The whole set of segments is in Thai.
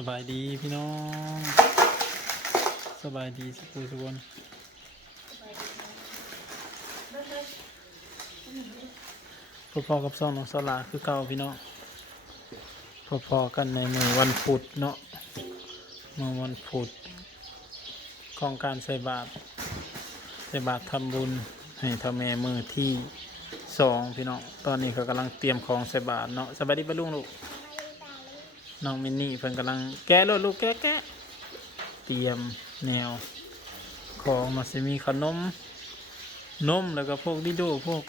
สบายดีพี่น้อง สบายดีสุขุสุกคนพอๆกับซ่องน้องสลาคือเก่าพี่น้องพอๆกันในมือวันพุธเนาะมือวันพุธของการใส่บาตรใส่บาตรทำบุญให้ทำแม่มือที่สองพี่น้องตอนนี้เขากำลังเตรียมของใส่บาตรเนาะสบายดีปะลุงลูก น้องมินนี่เพิ่นกำลังแกะรถลูกแกะแกะเตรียมแนว ของมาสิมีขนมนมแล้วก็พวกดิโดพวก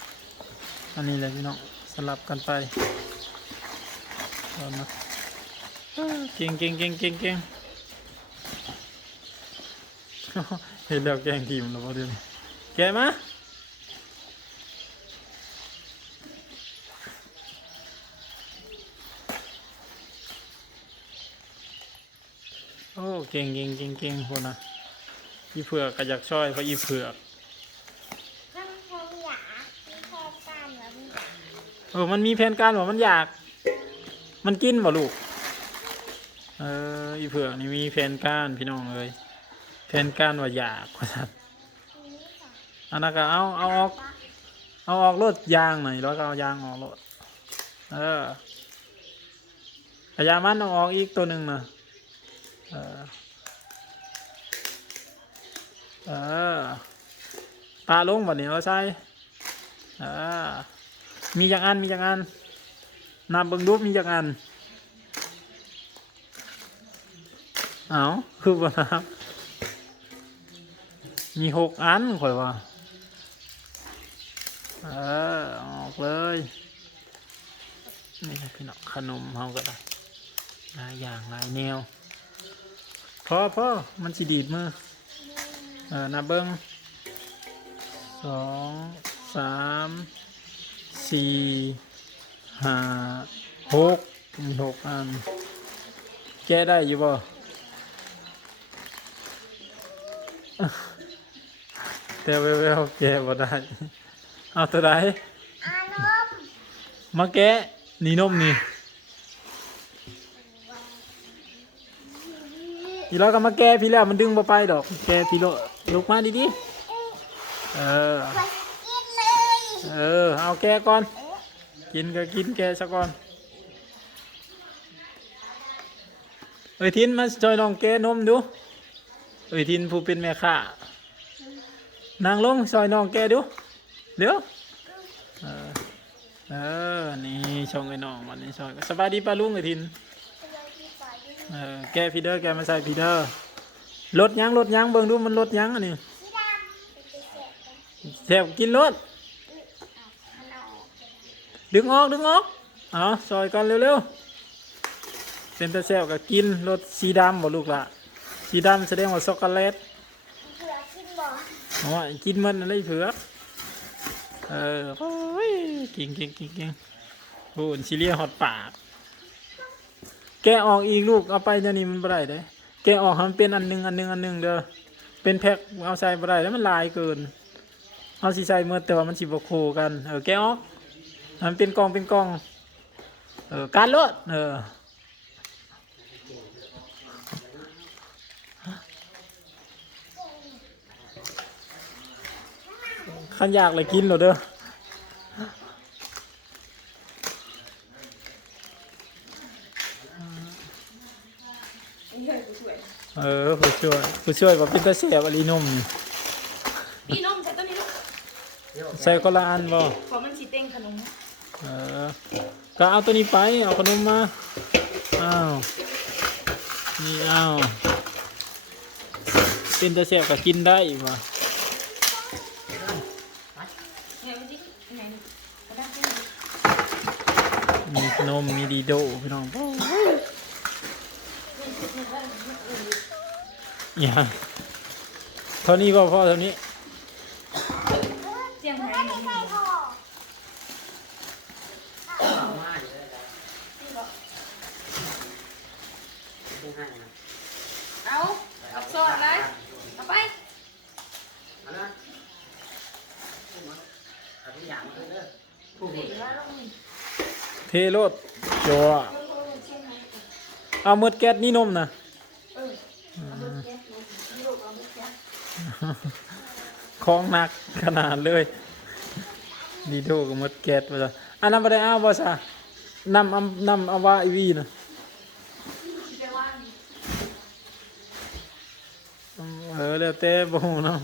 อันนี้แหละพี่น้องสลับกันไปเอามาอ้าเก่งเก่งเก่งเก่งเก่งเห็นแล้วแกงทีมแล้วพอดีแกะมา เก่งเก่งเก่งเก่งคนนะอีเผือกก็อยากช่วยเพราะอีเผือกมันคงอยากมีแค่การแบบนี้เออมันมีแผนการว่ามันอยาก มันกินบ่ลูก เอออีเผือกนี่มีแผนการพี่น้องเลยแผนการว่าอยากว่าสัตว์นี่ค่ะอันนั้นก็เอาเอาออก เอาออกรถยางหน่อยแล้วก็เอายางออกรถเออพยายามมันเอาออกอีกตัวหนึ่งนะเออเออปลาลงบ่เนี่ยเราใช่มีอย่างอันมีอย่างอันนับเบิ่งดูมีอย่างอันเอาคือบ่นับมีหกอันข่อยว่าเออออกเลย นี่ครับพี่น้องขนมเฮาก็ได้หลายอย่างหลายแนว พอพอมันสิดีดมือเออนับเบิ้งสองสามสี่ห้าหกมีหกอัน แก้ได้อยู่บ่แต่เวลๆแก้บ่ได้ เอาตัวใดอานมมาแกะนี่นมนี่ อีเราก็มาแกะพี่แล้วมันดึงบ่ไปดอก แกะพี่โลลุกมาดิดิเออ เออ เอาแกะก่อน กินก็กินแกะซะก่อนเอ้ยทินมาจอยน้องแกะนมดูเอ้ยทินผู้เป็นแม่ค้านางลงซอยน้องแกะดูเดี๋ยวเออเออ นี่ชงไอ้น้องวันนี้ชงสบายดีป้าลุงไอ้ทิน เออแกพีเดอร์แกมาใส่พีเดอร์รถยังรถยังเบิ่งดูมันรถยังอันนี้สีดำเป็นเศษกันแถบกินรถมันออกดึงออกดึงออกเอาซอยกันเร็วๆเป็นตะแซวกับกินรถสีดำบ่ลูกละสีดำแสดงว่าช็อกโกแลตเผื่อกินบ่อ๋อกินมันอะไรเผือกเออโอ้ยเก่งเก่งเก่งเก่งโอ้ยชิเลียหอดปาก กะออกอีกลูกเอาไปเดี๋ยวนี้มันบ่ได้เด้แกะออกให้มันเป็นอันหนึงอันหนึงอันหนึงเด้อเป็นแพ็คเอาใส่บ่ได้แล้วมันลายเกินเอาสิใส่เมื่อแต่ว่ามันสิบ่โคกันเออแกะออกให้มันเป็นกองเป็นกอง เออการลดเออขันอยากเลยกินเหรอเด้อ เออผู้ช่วยผู้ช่วยว่าเป็นตาเสียบอลีนมนี่นี่นมใส่ตัวนี้ลูกใส่คนละอันบ่เพราะมันสีเต็งขนมเออก็เอาตัวนี้ไปเอาขนมมาอ้าวนี่เอาเป็นตาเสียบก็กินได้ว่ะเนี่ยมันดิไหนนี่กระดาษเต็มมีนมมีดีโดพี่น้อง อย่าเท่านี้บ่พอเท่านี้เจียงไฮ้ไม่ใส่ห่อเอาเอาซอสเลยเอาไปเทโลดจัวเอาหมดแก๊สนี่นมนะเออเอาเบิดแก๊สลงนี่ลูก เอาเบิดแก๊สของหนักขนาดเลยดีโดกับหมดแก๊สไปละอันนั้นบ่ได้เอาบ่ซะนำเอานำเอาว่าอีวีนะสิไปว่าอืมเออแล้วแต่บ่ฮู้เนาะ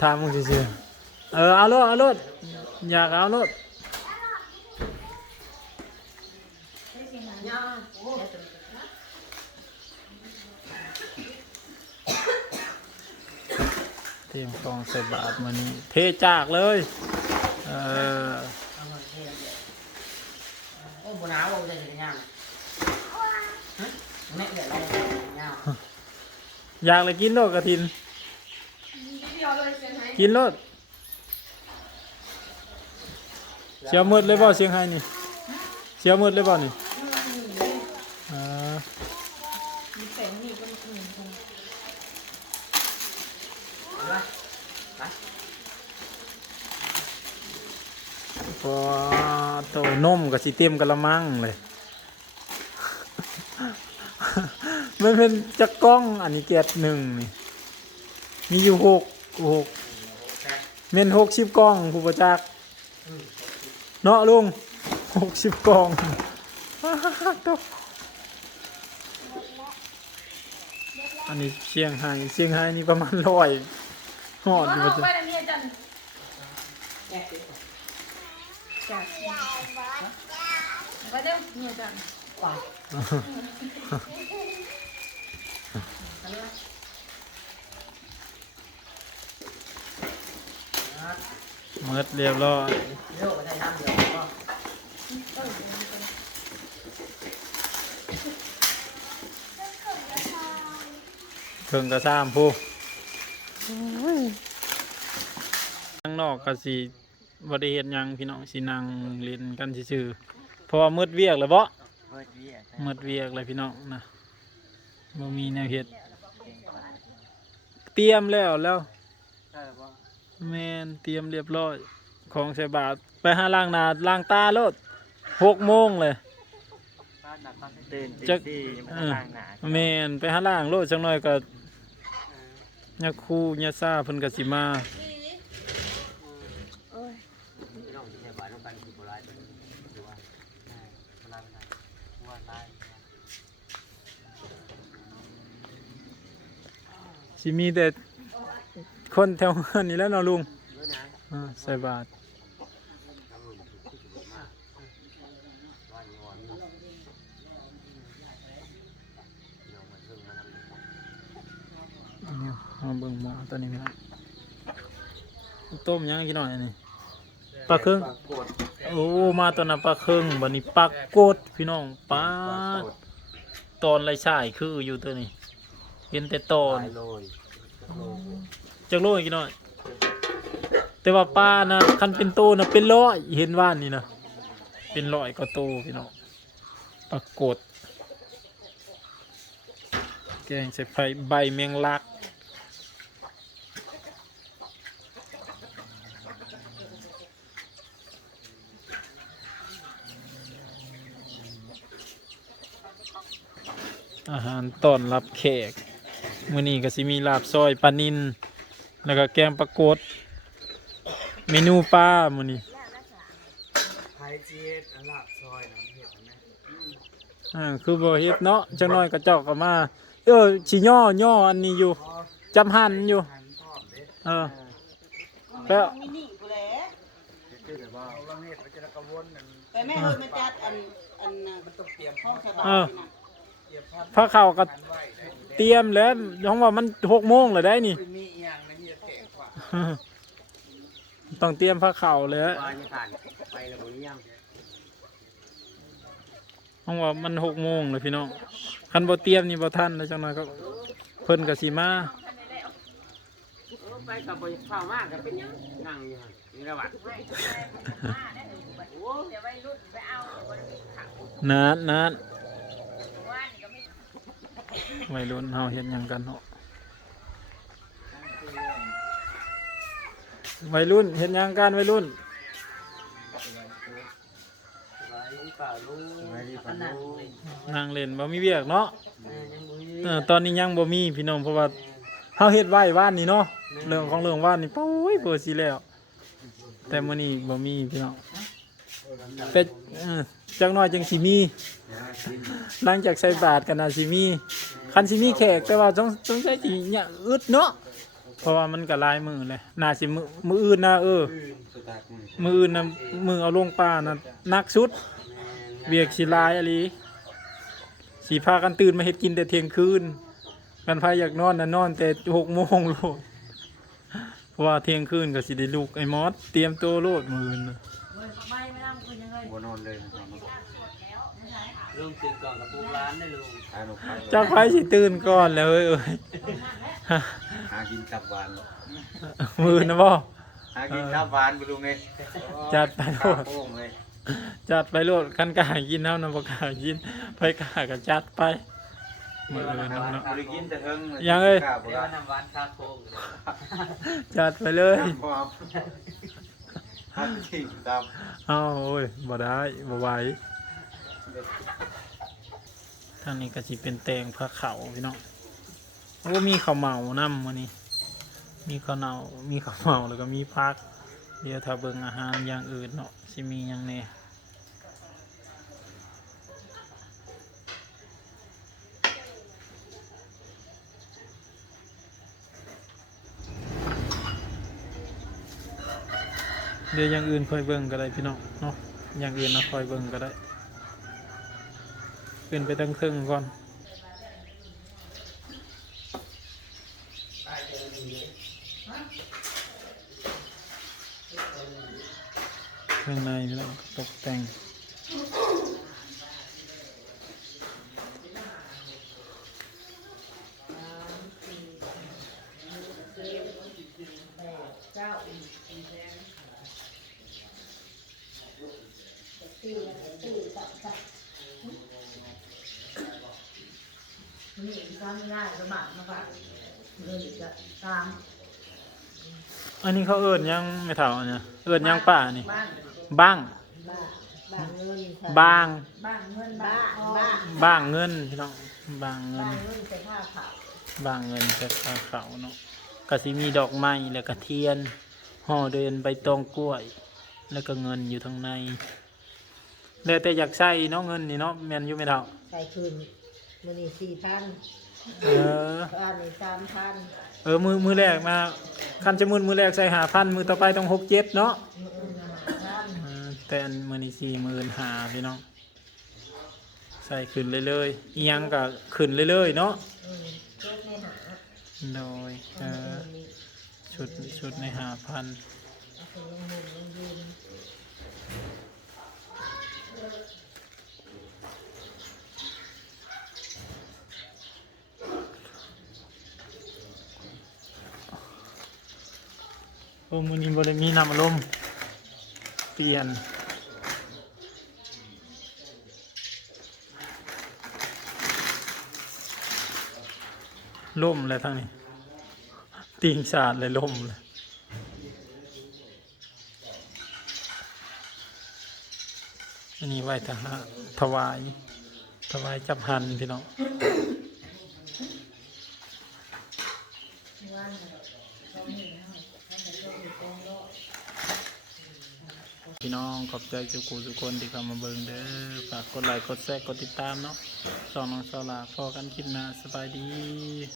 ถามมึงซื่อๆเออเอาโลดเอาโลดอยากเอาโลดได้สิหาย่าโอ้ย เต รียมของใส่บาตรมื้อนี้ เทจากเลย เออโอ้บนหนาวบ่ได้จะย่างฮะแม่เดี๋ยวเราจะย่างอยากเลยกินโลดกระถิน เดียวเลยเสียไหมกินโลดเสียวมืดเลยบ่เสียงไห้นี่เสียวมืดเลยบ่นี่อ่า มีแสงนี่ก็มีหนึ่งคน พอโตนมกับสิเต็มกะละมังเลย มันเป็นจักกล้องอันนี้เกียรหนึ่งนี่ มีอยู่หกหกเมนหกสิบกล้องผู้ประจักษ์เนาะลุงหกสิบกล้องตกอันนี้เชียงไฮ้เชียงไฮ้นี่ประมาณร้อยหอดอยู่ว่าประจักษ์ จ้ะไปเร็วเนี่ยจันป่าเมิดเรียบร้อยโยกไปได้น้ำเดียวก็เพิ่งกระซ้ำผู้ข้างนอกก็สิ บริเหตุยังพี่น้องสินั่งเล่นกันซื่อๆเพราะว่ามืดเวียกเลยบ่เฮ้ยพี่อะมืดเวียกเลยพี่น้องนะบ่มีแนวเฮ็ดเตรียมแล้วแล้วใช่ป่ะแม่นเตรียมเรียบร้อยของใส่บาตรไปหาล้างหน้าล้างตาโลดหกโมงเลย บ้านหนักบ้านตื่นจะตีสี่มันเอก็อล้างหนาแม่นไปหาล้างโลดจังหน่อยก็ยาคูยาซ่าเพิ่นก็สิมา พี่น้องที่แค่บ้านต้องการคือโบราณเป็นหรือว่าโบราณเป็นว่าลาย สิมีแต่คนแถวเฮือนนี่แหล้วเนาะลุงอ่าใส่บาตรอันนี้เดี๋ยวมาเพิ่งมาทำอันนี้มาเบิ่งหมอตัวนี้น้องต้มยังกี่หน่อยอันนี้ปลาครึ่งโอ้ มาตัวนั้นปลาครึ่งบัดนี้ปลากดพี่น้องปลาตอนไรชายคืออยู่ตัวนี้ เห็นแต่ตอนลายโรยจักโลอีกหน่อยแต่ว่าปลานะคันเป็นโตนะเป็นร้อยเห็นว่านนี่นะเป็นร้อยก็โตพี่น้องปรากฏแกงใส่ไฟใบเมียงลักอาหารต้อนรับแขก มื้อนี้ก็สิมีลาบซอยปลานินแล้วก็แกงปลากดเมนูปลามื้อนี้ไทยเจี๊ยดอันลาบซอยน้ำเห็ดนะอ่าคือบ่เฮ็ดเนาะจังน้อยก็เจ้าก็มา เออสิย่อย่ออันนี้อยู่จำหันอยู่ หันพร้อมเด้เออ แล้ว มินิกูแหละชื่อแบบว่าเราเห็ดมันจะกระวนนั่นไปแม่เฮยมาจัดอันอันน่ะมันต้องเตรียมห้องสบายเออน่ะเตรียม พัดพระเข้าก็พันไว้ได้ดีเตรียมแล้วเพราะว่ามัน6โมงแล้วได้นี่ไม่มีอีหยังนะที่จะแข็งกว่าต้องเตรียมพระเข้าเลยวานผ่านไปแล้วบ่ยังเพราะว่ามัน6โมงเลยพี่น้องคันบ่เตรียมนี่บ่ทันแล้วจังน้อยก็เพิ่นก็สิมาไปกับบ่เข้ามากก็เป็นยังนั่งอยู่หั่นนี่ละวัดนานนาน วัยรุ่นเฮาเฮ็ดหยังกันเนาะวัยรุ่นเฮ็ดหยังกันวัยรุ่นไว้เปล่าลูกสบายดีปะอันนั้นลูกเลยนางเล่นบ่มีเวียกเนาะเออยังบ่มีเออตอนนี้ยังบ่มีพี่น้องเพราะว่าเฮาเฮ็ดไว้ว่านนี่เนาะเรื่องของเรื่องว่านนี่ปุ้ยเปิดสิแล้ว แต่มื้อนี้บ่มีพี่น้องแต่เออจักหน่อยจังสิมีหลังจากใส่บาตรกันน่ะสิมี คันสิมีแขกแต่ว่าต้องต้องใช้สิเนี่ยอึดเนาะเพราะว่ามันก็หลายมือเลยน่าสิมือมืออื่นนะเออ มืออื่นนะมือเอาลงป่านะหนักสุด เวียกสิลายอะลีสีพากันตื่นมาเฮ็ดกินแต่เที่ยงคืนกันพายอยากนอนนะนอนแต่หกโมงโลดเพราะว่าเที่ยงคืนก็สิได้ลุกไอ้มอสเตรียมตัวโลดมือนบ่นอนเลยนะ ลุงตื่นก่อนกับปูร้านได้ลุงหาหนูไปจักไฟสิตื่นก่อนแล้วเอ้ยเอ้ยหากินตับหวานมือนะบ่ หากินตับหวานไปลุงเลยจัดไปโลข้าวดโป้งเลยจัดไปโลดคันกล้ากินเฮานำบ่กล้ากินไปกล้าก็จัดไปมืออื่นเนาะบ่ได้กินแต่เทิงยังเอ้ยกล้าบ่เดี๋ยวกล้าน้ำหวานคาโค้งเลยจัดไปเลยบ่เอาหากินตับเอาโอ้ยบ่ได้บ่ไหว ทางนี้ก็สิเป็นแตงพระเขาพี่น้องโอ้มีข้าวเหมานำมื้อนี้ มีข้าวเหนามีข้าวเหมาแล้วก็มีพัก เดี๋ยวถ้าเบิ่งอาหารอย่างอื่นเนาะสิมีหยังแหน่เดี๋ยวอย่างอื่นค่อยเบิ่งก็ได้พี่น้องเนาะอย่างอื่นนะค่อยเบิ่งก็ได้ เป็นไปตั้งครึ่งก่อน ข้างในแล้วตกแต่ง อันนี้เขาเอิญยังไม่เท่าเนี่ยเอิญยังป่านี่บ้างบ้านเงินค่ะบ้างบ้านเงินบ้านบ้านบ้างเงินพี่น้องบ้างเงินบ้านเงินใส่ผ้าขาวบ้างเงินจากขาเขาเนาะก็สิมีดอกไม้แล้วก็เทียนห่อเดินใบตองกล้วย แล้วก็เงินอยู่ทางในแล้วแต่อยากใส่เนาะเงินนี่เนาะแม่นอยู่ไม่เท่าใส่คืน มือนี่สี่พันเออ บ้านนี่สามพันเออ มือมือแรกมาคันจะมือมือแรกใส่หาพันมือต่อไปต้องหกเจ็ดเนาะมืออื่นห้าพันเออแต่อันมือนี้สี่หมื่นหาพี่น้อง ใส่ขึ้นเรื่อยๆอียังก็ขึ้นเรื่อยๆเนาะอืมเจ็ดในหาโดยเออชุดชุดในหาพัน เอาไปลงหมุน ลงยืนอ้มือนี้บริมีน้ำอารมณ์เปลี่ยนล่มเลยทั้งนี้ติงสาดเลยล่มเลยอันนี้ไหวทหารถวายถวายจับหันพี่น้อง พี่น้องขอบ ใจจุกคนทุกคนที่เข้ามาเบิ่งเด้อฝากกดไลค์กดแชร์กดติดตามเนาะสองน้องสาวลาพอกันคลิปหน้าสบายดี